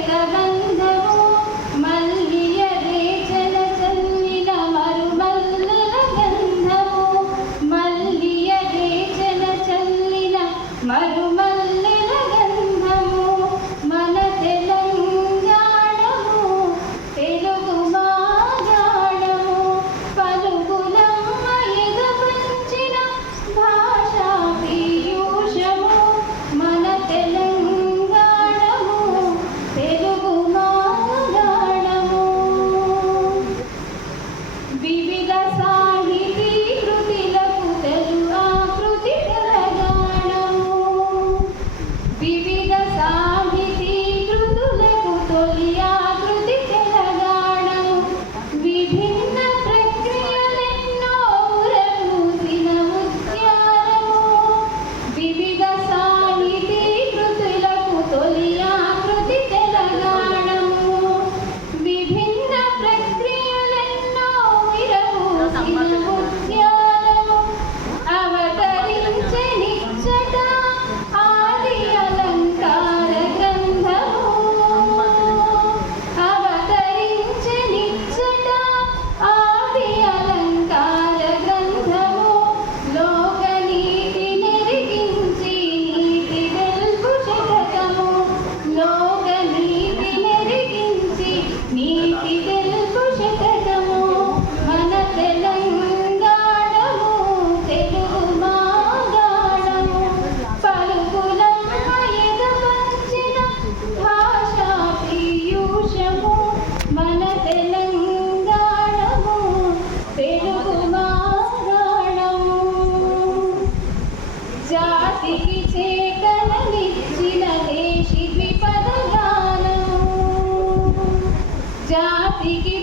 శతగంధము మల్లియ రేచన చల్లిన మరుమల్లెల గంధము మల్లియ రేచన చల్లిన మరుమల్లెల గంధము మన తెలంగాణము తెలుగు మాగాణము పలుకులమ్మ ఎగపంచిన భాషా పీయూషము మన తెలంగాణము తెలుగు మాగాణము వివిధ సాహితీ కృతులకు తెలుగు ఆకృతి తెలంగాణము వివిధ సాహితీ కృతులకు తొలి ఆకృతి తెలంగాణము విభిన్న ప్రక్రియలెన్నో ఉరమూసిన ఉద్యానము వివిధ సాహితీ కృతులకు తొలి ఆకృతి తెలంగాణము విభిన్న ప్రక్రియలెన్నో విరమూసిన ఉద్యానము అవతరించే నిచ్చట ఆది అలంకార గ్రంథము అవతరించే నిచ్చట ఆది అలంకార గ్రంథము లోక నీతి నెరిగించి నీతి వెల్పు శతకము లోక నీతి నెరిగించి నీతి వెల్పు శతకము మన తెలంగాణము తెలుగు మాగాణము పలుకులమ్మ ఎగపంచిన భాషా పీయూషము మన తెలంగాణము తెలుగు మాగాణము జాతికి చేతననిచ్చిన దేశి ద్విపద గానము జాతికి